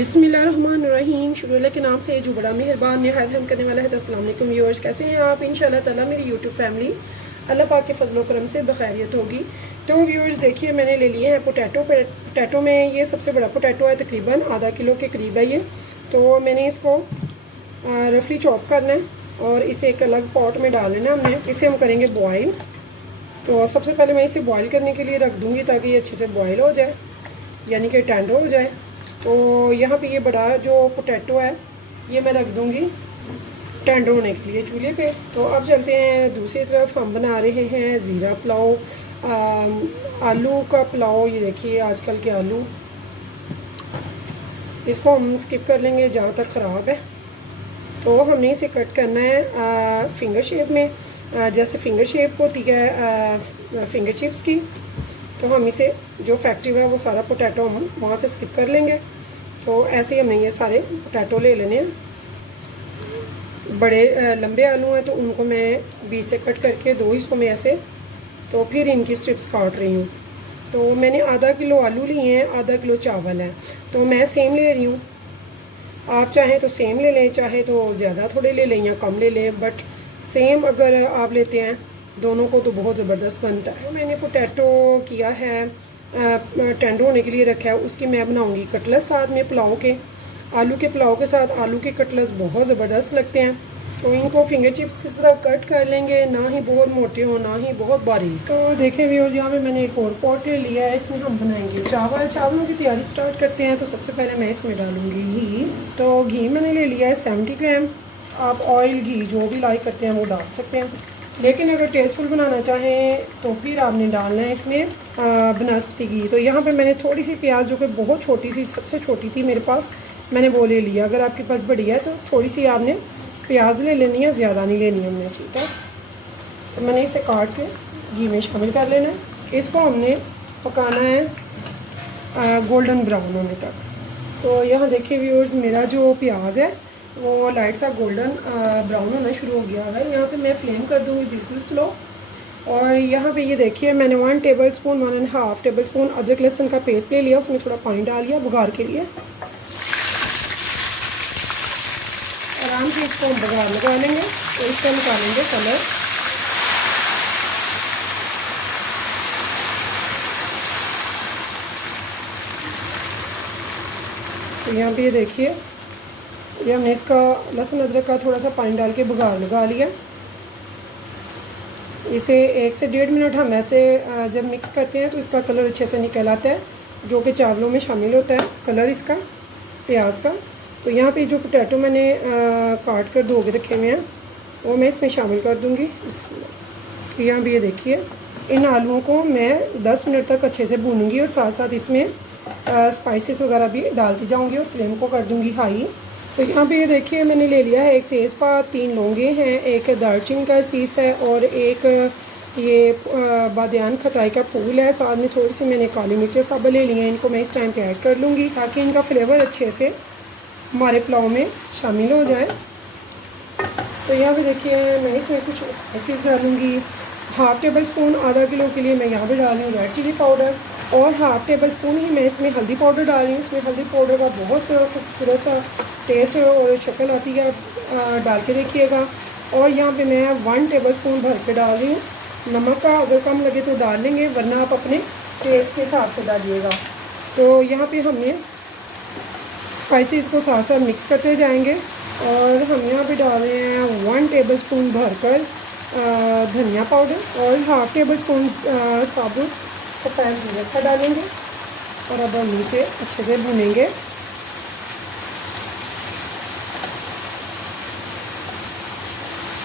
बिस्मिल्लाहिर्रहमानिर्रहीम। शुरू अल्लाह के नाम से जो बड़ा मेहरबान नहायत हम करने वाला है। अस्सलाम वालेकुम व्यूअर्स, कैसे हैं आप? इंशाल्लाह ताला मेरी यूट्यूब फैमिली अल्लाह पाक के फजल करम से बखैरियत होगी। तो व्यूअर्स देखिए, मैंने ले लिए हैं पोटैटो में ये सबसे बड़ा पोटैटो है, तकरीबन आधा किलो के करीब है ये। तो मैंने इसको रफली चॉप करना है और इसे एक अलग पॉट में डाल लेना हमने। इसे हम करेंगे बॉयल। तो सबसे पहले मैं इसे बॉयल करने के लिए रख दूँगी ताकि ये अच्छे से बॉयल हो जाए, यानी कि टेंडर हो जाए। तो यहाँ पे ये बड़ा जो पोटैटो है ये मैं रख दूँगी टेंडर होने के लिए चूल्हे पे। तो अब चलते हैं दूसरी तरफ। हम बना रहे हैं ज़ीरा पुलाव, आलू का पुलाव। ये देखिए आजकल के आलू, इसको हम स्किप कर लेंगे जहाँ तक ख़राब है। तो हमने इसे कट करना है फिंगर शेप में, जैसे फिंगर शेप होती है फिंगर चिप्स की। तो हम इसे जो फैक्ट्री में है वो सारा पोटैटो हम वहाँ से स्किप कर लेंगे। तो ऐसे ही हमने ये सारे पोटैटो ले लेने हैं। बड़े लंबे आलू हैं तो उनको मैं बीच से कट करके दो हिस्सों में ऐसे, तो फिर इनकी स्ट्रिप्स काट रही हूँ। तो मैंने आधा किलो आलू लिए हैं, आधा किलो चावल है, तो मैं सेम ले रही हूँ। आप चाहें तो सेम ले लें, चाहे तो ज़्यादा थोड़े ले लें या कम ले लें, बट सेम अगर आप लेते हैं दोनों को तो बहुत ज़बरदस्त बनता है। मैंने पोटैटो किया है टेंडर होने के लिए रखा है, उसकी मैं बनाऊंगी कटलेट्स साथ में पुलाव के। आलू के पुलाव के साथ आलू के कटलेट्स बहुत ज़बरदस्त लगते हैं। तो इनको फिंगर चिप्स की तरह कट कर लेंगे, ना ही बहुत मोटे हो ना ही बहुत बारीक। तो देखें व्यूअर्स, यहाँ पे मैंने एक और पॉट ले लिया है, इसमें हम बनाएंगे चावलों की तैयारी स्टार्ट करते हैं। तो सबसे पहले मैं इसमें डालूँगी घी। तो घी मैंने ले लिया है 70 ग्राम। आप ऑयल घी जो भी लाइक करते हैं वो डाल सकते हैं, लेकिन अगर टेस्टफुल बनाना चाहें तो फिर आपने डालना है इसमें बनस्पति घी। तो यहाँ पे मैंने थोड़ी सी प्याज, जो कि बहुत छोटी सी, सबसे छोटी थी मेरे पास, मैंने वो ले लिया। अगर आपके पास बड़ी है तो थोड़ी सी आपने प्याज ले लेनी है, ज़्यादा नहीं लेनी हमने, ठीक है। तो मैंने इसे काट के घी में शामिल कर लेना है। इसको हमने पकाना है गोल्डन ब्राउन होने तक। तो यहाँ देखिए व्यूअर्स, मेरा जो प्याज है वो लाइट सा गोल्डन ब्राउन होना शुरू हो गया है। यहाँ पे मैं फ्लेम कर दूँगी बिल्कुल स्लो। और यहाँ पे ये देखिए, मैंने 1 टेबलस्पून 1.5 टेबलस्पून अदरक लहसुन का पेस्ट ले लिया, उसमें थोड़ा पानी डाल लिया बघार के लिए। आराम से इसको हम बघार लगा लेंगे और इसका निकालेंगे कलर। तो यहाँ पे ये देखिए, ये हमने इसका लहसुन अदरक का थोड़ा सा पानी डाल के बघार लगा लिया। इसे 1 से 1.5 मिनट हम ऐसे जब मिक्स करते हैं तो इसका कलर अच्छे से निकल आता है, जो कि चावलों में शामिल होता है कलर इसका प्याज का। तो यहाँ पे जो पोटैटो मैंने काट कर धो के रखे हुए हैं वो मैं इसमें शामिल कर दूँगी। तो यहाँ भी ये देखिए, इन आलूओं को मैं 10 मिनट तक अच्छे से भूनूँगी और साथ साथ इसमें स्पाइसेस वगैरह भी डालती जाऊँगी और फ्लेम को कर दूँगी हाई। तो यहाँ पे ये देखिए, मैंने ले लिया है 1 तेज़पात, 3 लौंगे हैं, एक दालचीनी का पीस है और एक ये बादियान खताई का फूल है। साथ में थोड़ी सी मैंने काली मिर्चें साबुत ले ली हैं, इनको मैं इस टाइम पे ऐड कर लूँगी ताकि इनका फ्लेवर अच्छे से हमारे पुलाव में शामिल हो जाए। तो यहाँ पे देखिए, मैं इसमें कुछ स्पाइसेस डालूँगी। 1/2 टेबलस्पून, आधा किलो के लिए मैं यहाँ पे डाल रही हूँ रेड चिली पाउडर, और 1/2 टेबलस्पून ही मैं इसमें हल्दी पाउडर डाल रही हूँ। इसमें हल्दी पाउडर का बहुत खूबसूरत सा टेस्ट और शक्ल आती है, डाल के देखिएगा। और यहाँ पे मैं 1 टेबलस्पून भर के डाल रही हूँ। नमक का अगर कम लगे तो डाल लेंगे, वरना आप अपने टेस्ट के हिसाब से डालिएगा। तो यहाँ पे हमने स्पाइसेस को साथ साथ मिक्स करते जाएंगे। और हम यहाँ पे डाल रहे हैं 1 टेबलस्पून भरकर धनिया पाउडर और 1/2 टेबलस्पून साबुत सफ़ेद जीरा का डालेंगे। और अब हम इसे अच्छे से भूनेंगे।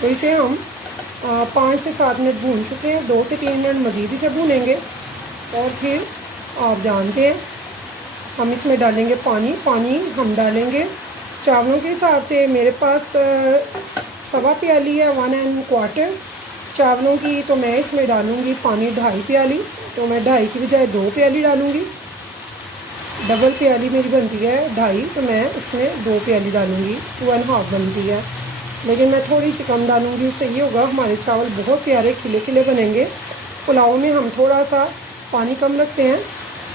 तो इसे हम 5 से 7 मिनट भून चुके हैं, 2 से 3 मिनट मज़ीद इसे भूनेंगे। और फिर आप जानते हैं हम इसमें डालेंगे पानी हम डालेंगे चावलों के हिसाब से। मेरे पास 1.25 प्याली है, 1¼ चावलों की, तो मैं इसमें डालूँगी पानी 2.5 प्याली। तो मैं 2.5 की बजाय 2 प्याली डालूँगी। डबल प्याली मेरी बनती है 2.5, तो मैं इसमें 2 प्याली डालूँगी, 2.5 बनती है। लेकिन मैं थोड़ी सी कम डालूँगी, उससे ये होगा हमारे चावल बहुत प्यारे खिले खिले बनेंगे। पुलाव में हम थोड़ा सा पानी कम रखते हैं।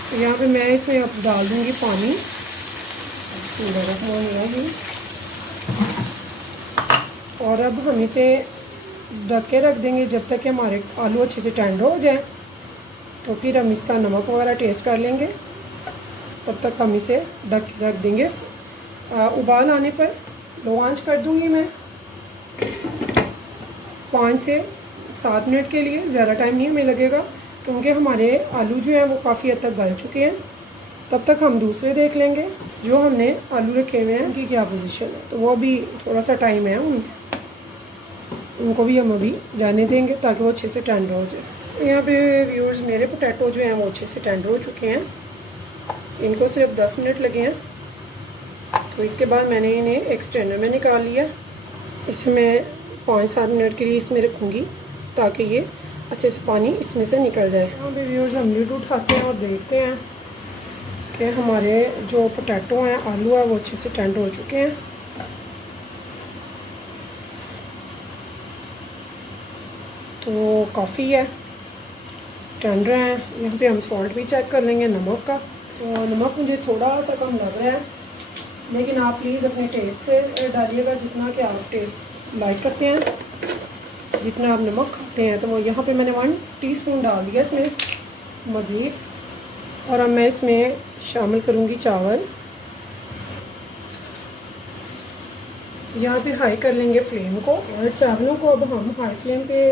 तो यहाँ पे मैं इसमें अब डाल दूँगी पानी। बिस्मिल्लाहिर्रहमानिर्रहीम। और अब हम इसे ढक के रख देंगे जब तक कि हमारे आलू अच्छे से टेंडर हो जाए। तो फिर हम इसका नमक वगैरह टेस्ट कर लेंगे, तब तक हम इसे ढक के रख देंगे। उबाल आने पर लो आंच कर दूंगी मैं 5 से 7 मिनट के लिए। ज़्यादा टाइम नहीं हमें लगेगा क्योंकि हमारे आलू जो हैं वो काफ़ी हद तक गल चुके हैं। तब तक हम दूसरे देख लेंगे जो हमने आलू रखे हुए हैं उनकी क्या पोजीशन है। तो वो भी थोड़ा सा टाइम है उनको भी हम अभी रहने देंगे ताकि वो अच्छे से टेंडर हो जाए। तो यहाँ पे व्यूअर्स मेरे पोटैटो जो हैं वो अच्छे से टेंडर हो चुके हैं। इनको सिर्फ 10 मिनट लगे हैं। तो इसके बाद मैंने इन्हें एक स्ट्रेनर में निकाल लिया। इसे मैं 5-7 मिनट के लिए इसमें रखूँगी ताकि ये अच्छे से पानी इसमें से निकल जाए। यहाँ पे व्यूअर्स हम लीड उठाते हैं और देखते हैं कि हमारे जो पोटैटो हैं, आलू है, वो अच्छे से टेंडर हो चुके हैं। तो काफ़ी है टेंडर हैं। यहाँ पे हम सॉल्ट भी चेक कर लेंगे नमक का। तो नमक मुझे थोड़ा सा कम लग रहा है, लेकिन आप प्लीज़ अपने टेस्ट से डालिएगा जितना कि आप टेस्ट लाइक करते हैं, जितना आप नमक खाते हैं। तो वो यहाँ पे मैंने 1 टीस्पून डाल दिया इसमें मज़ीद। और अब मैं इसमें शामिल करूँगी चावल। यहाँ पे हाई कर लेंगे फ्लेम को और चावलों को अब हम हाई फ्लेम पे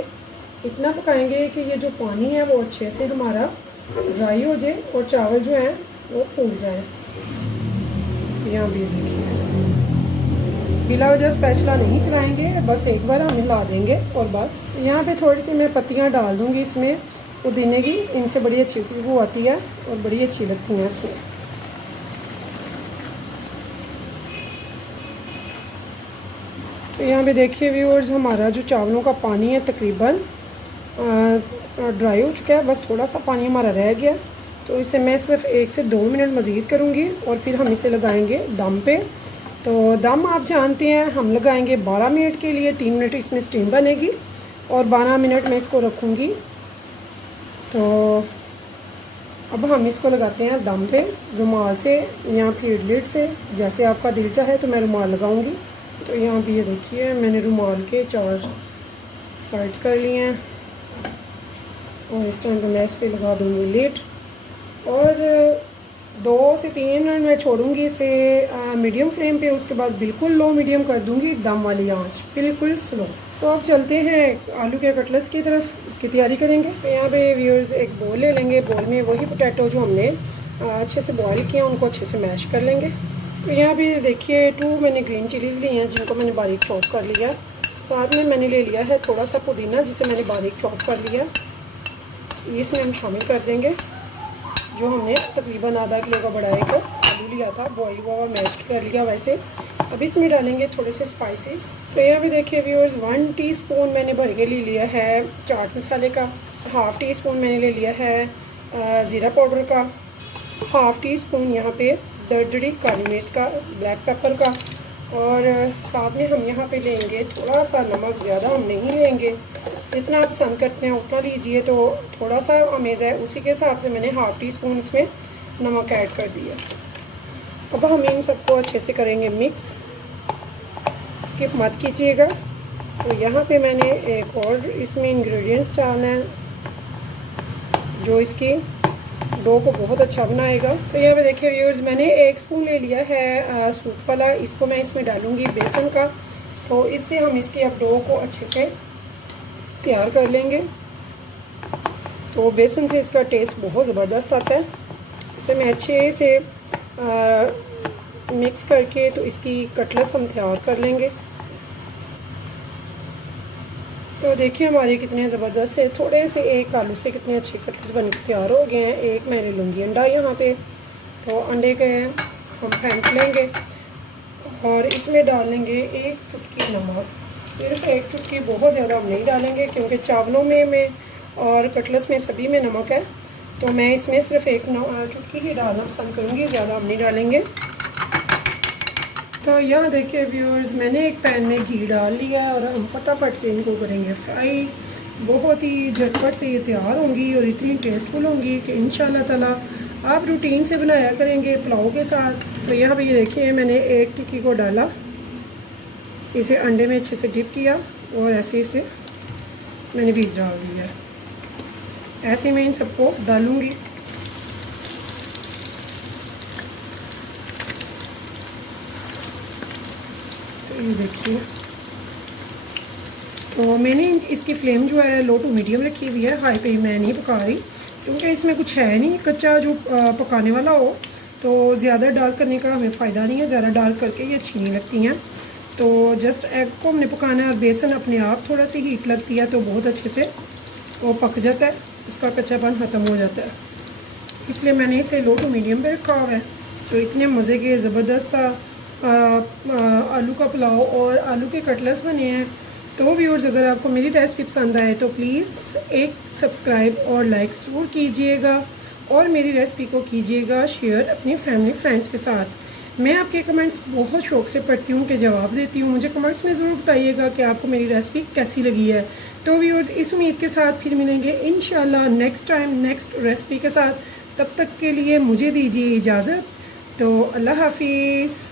इतना पकाएंगे कि ये जो पानी है वो अच्छे से हमारा ड्राई हो जाए और चावल जो हैं वो फूल जाए। यहाँ भी देखिए बिला वजह स्पैचुला नहीं चलाएंगे, बस एक बार हम हिला देंगे और बस। यहाँ पे थोड़ी सी मैं पत्तियाँ डाल दूँगी इसमें पुदीने की। इनसे बड़ी अच्छी खुशबू आती है और बड़ी अच्छी लगती हैं इसमें। तो यहाँ पे देखिए व्यूअर्स हमारा जो चावलों का पानी है तकरीबन ड्राई हो चुका है, बस थोड़ा सा पानी हमारा रह गया। तो इसे मैं सिर्फ 1 से 2 मिनट मज़ीद करूँगी और फिर हम इसे लगाएंगे दम पे। तो दम आप जानते हैं हम लगाएंगे 12 मिनट के लिए। 3 मिनट इसमें स्टीम बनेगी और 12 मिनट में इसको रखूँगी। तो अब हम इसको लगाते हैं दम पे रुमाल से या फिर लिड से, जैसे आपका दिल चाहे। तो मैं रुमाल लगाऊँगी। तो यहाँ पे ये देखिए मैंने रुमाल के 4 साइड्स कर लिए हैं और इस टाइम पे मैं इस पर लगा दूँगी लिड और 2 से 3 मिनट मैं छोड़ूंगी इसे मीडियम फ्लेम पे। उसके बाद बिल्कुल लो मीडियम कर दूंगी दम वाली आंच, बिल्कुल स्लो। तो अब चलते हैं आलू के कटलेट्स की तरफ, उसकी तैयारी करेंगे। तो यहाँ पे व्यूअर्स एक बोल ले लेंगे। बोल में वही पोटैटो जो हमने अच्छे से बॉयल किया उनको अच्छे से मैश कर लेंगे। तो यहाँ पे देखिए 2 मैंने ग्रीन चिलीज़ ली हैं जिनको मैंने बारीक चॉप कर लिया। साथ में मैंने ले लिया है थोड़ा सा पुदीना जिसे मैंने बारीक चॉप कर लिया। इसमें हम शामिल कर देंगे जो हमने तकरीबन आधा किलो का बड़ा एक आलू लिया था, बॉयल हुआ हुआ मैश कर लिया वैसे। अब इसमें डालेंगे थोड़े से स्पाइसेस। तो यहाँ पे देखिए व्यूअर्स 1 टीस्पून मैंने भर के ले लिया है चाट मसाले का, 1/2 टीस्पून मैंने ले लिया है ज़ीरा पाउडर का, 1/2 टीस्पून यहाँ पे दरदरी काली मिर्च का, ब्लैक पेपर का, और साथ में हम यहाँ पे लेंगे थोड़ा सा नमक। ज़्यादा हम नहीं लेंगे, जितना आप पसंद करते हैं उतना लीजिए। तो थोड़ा सा अमेज़ है उसी के हिसाब से मैंने 1/2 टीस्पून इसमें नमक ऐड कर दिया। अब हम इन सबको अच्छे से करेंगे मिक्स, स्किप मत कीजिएगा। तो यहाँ पे मैंने एक और इसमें इंग्रेडिएंट्स डालना है जो इसकी डो को बहुत अच्छा बनाएगा। तो यहाँ पे देखिए व्यूअर्स मैंने 1 स्पून ले लिया है सूप वाला, इसको मैं इसमें डालूँगी बेसन का। तो इससे हम इसकी अब डो को अच्छे से तैयार कर लेंगे। तो बेसन से इसका टेस्ट बहुत ज़बरदस्त आता है। इसे मैं अच्छे से मिक्स करके तो इसकी कटलेट्स हम तैयार कर लेंगे। तो देखिए हमारे कितने ज़बरदस्त है, थोड़े से एक आलू से कितने अच्छे कटलेट्स बन के तैयार हो गए हैं। एक मैंने लूँगी अंडा यहाँ पे, तो अंडे के हम फेंट लेंगे और इसमें डालेंगे 1 चुटकी नमक, सिर्फ 1 चुटकी, बहुत ज़्यादा हम नहीं डालेंगे क्योंकि चावलों में और कटलेट्स में सभी में नमक है। तो मैं इसमें सिर्फ 1 चुटकी ही डालना पसंद करूँगी, ज़्यादा हम नहीं डालेंगे। तो यहाँ देखिए व्यूअर्स मैंने एक पैन में घी डाल लिया और हम फटाफट से इनको करेंगे फ्राई। बहुत ही झटपट से ये तैयार होंगी और इतनी टेस्टफुल होंगी कि इंशाल्लाह ताला आप रूटीन से बनाया करेंगे पुलाव के साथ। तो यहाँ पे ये देखिए मैंने एक टिक्की को डाला, इसे अंडे में अच्छे से डिप किया और ऐसे इसे मैंने बीज डाल दिया। ऐसे मैं इन सबको डालूँगी। तो ये देखिए, तो मैंने इसकी फ्लेम जो है लो टू मीडियम रखी हुई है, हाई पे मैं नहीं पका रही क्योंकि इसमें कुछ है नहीं कच्चा जो पकाने वाला हो। तो ज़्यादा डार्क करने का हमें फ़ायदा नहीं है, ज़्यादा डार्क करके ये अच्छी नहीं लगती हैं। तो जस्ट एग को हमने पकाना है और बेसन अपने आप थोड़ा सी हीट लगती है तो बहुत अच्छे से वो पक जाता है, उसका कच्चापन ख़त्म हो जाता है। इसलिए मैंने इसे लो टू मीडियम पे रखा हुआ है। तो इतने मज़े के ज़बरदस्त सा आलू का पुलाव और आलू के कटलेट्स बने हैं। तो व्यूअर्स, अगर आपको मेरी रेसिपी पसंद आए तो प्लीज़ एक सब्सक्राइब और लाइक ज़रूर कीजिएगा और मेरी रेसिपी को कीजिएगा शेयर अपनी फैमिली फ्रेंड्स के साथ। मैं आपके कमेंट्स बहुत शौक़ से पढ़ती हूँ, के जवाब देती हूँ। मुझे कमेंट्स में ज़रूर बताइएगा कि आपको मेरी रेसिपी कैसी लगी है। तो व्यूअर्स, इस उम्मीद के साथ फिर मिलेंगे इंशाल्लाह नेक्स्ट टाइम नेक्स्ट रेसिपी के साथ। तब तक के लिए मुझे दीजिए इजाज़त। तो अल्लाह हाफिज़।